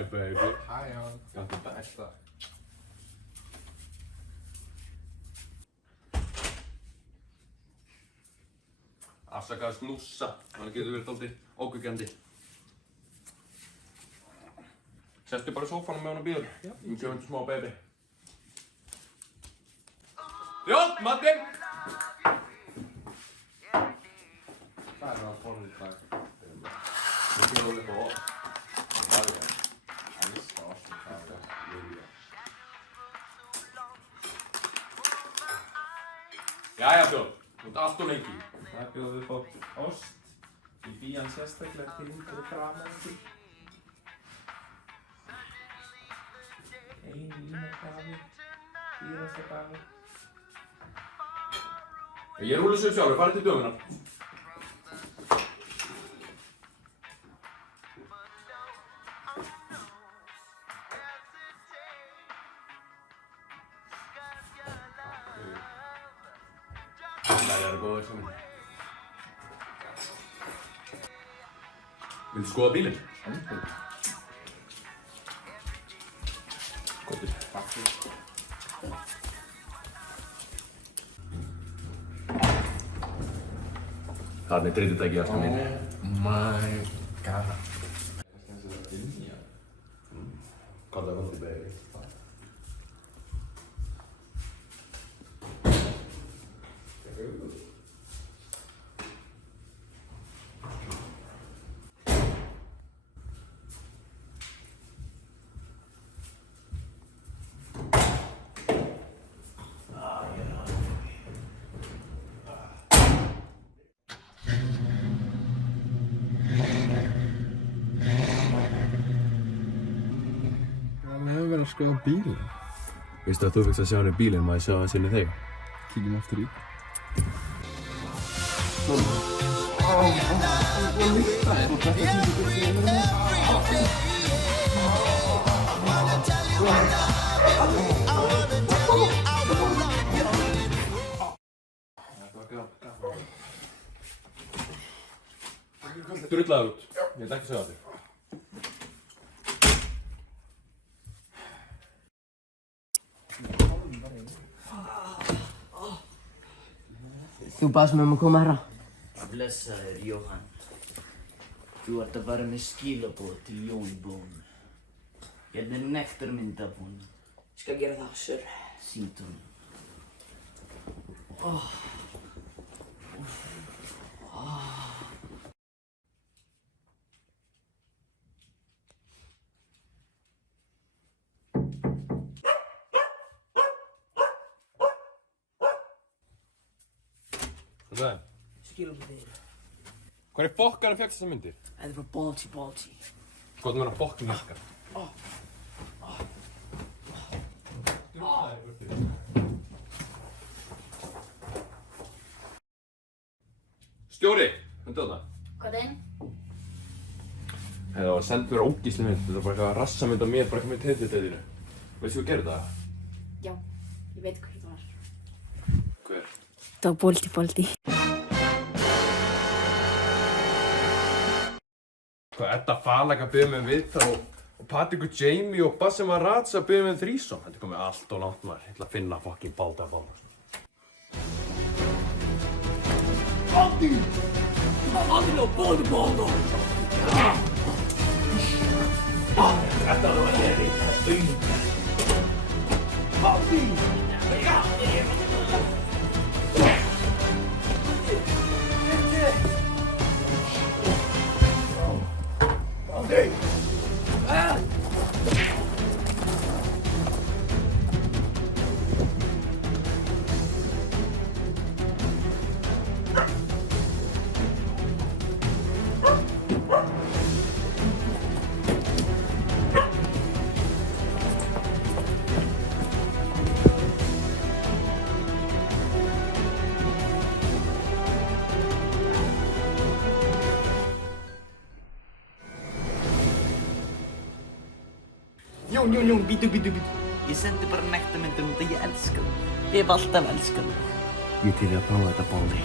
Hi, baby. Hi, hon. Got the besta. Afsakaðu snússa, það getur verið dálítið ókveikjandi. Sestu bara í sófanum með hann á bíl. Ég kemur smá baby. Jón, Matti! Það er að borða í dag. Ég kemur alveg upp á oss. Það er elska oss og það er Júlía. Jæja, Björn. Þú ert allt og lengi. Það bjóði upp á ost. Ég bý hann sérstaklega til fyrir framhætti. Ein línakafi, dýrasta kafi. Ég rúla þessu sjálfur, farið til dögunar. Það er góður sem minn. Viltu skoða bílinn? Góður. Takk fyrir. Þarna er dreiturtækið alltaf mín. Oh my god. Það er það inn í hann. Hvað það kom til baby? Hann hefur verið að skoða bílinn. Veistu að þú fyrst að sjá hann í bílinn, maður sjá hann sinni þig? Kíkjum aftur í. Drullaður út. Ég ætla ekki að segja þig. Þú baðst mig um að koma herra. Blessaður, Jóhann. Þú ert að fara með skilaboð til Jón Bón. Hérna er nektarmynd af honum. Skal gera það, sir. Sýndu honum. Hvað sagði? Skilaboð þér. Hvað er fokkanum fékkst þessar myndir? Þetta er frá Balti. Hvað er það fokkin virkar? Stjóri, hendur það. Hvað er inn? Það var sendt mér ógísli mynd, þetta var bara eitthvað rassamynd af mér, bara eitthvað með teiðinu. Veistu hvað gerði það? Já, ég veit hver það var. Hver? Það var Balti. Hvað, Edda Falag að byggja mig viðtal og Patrik og Jamie og Bassem Aratz að byggja mig þrísom. Þetta er komið allt og langt maður. Ég ætla að finna fokkin Balti. Balti! Aldrei á Balti! Þetta var verið Balti! Jón, bíddu. Ég sendi bara nektarmyndir út að ég elska það. Ég hef alltaf elskað það. Ég til í að prófa þetta Balti.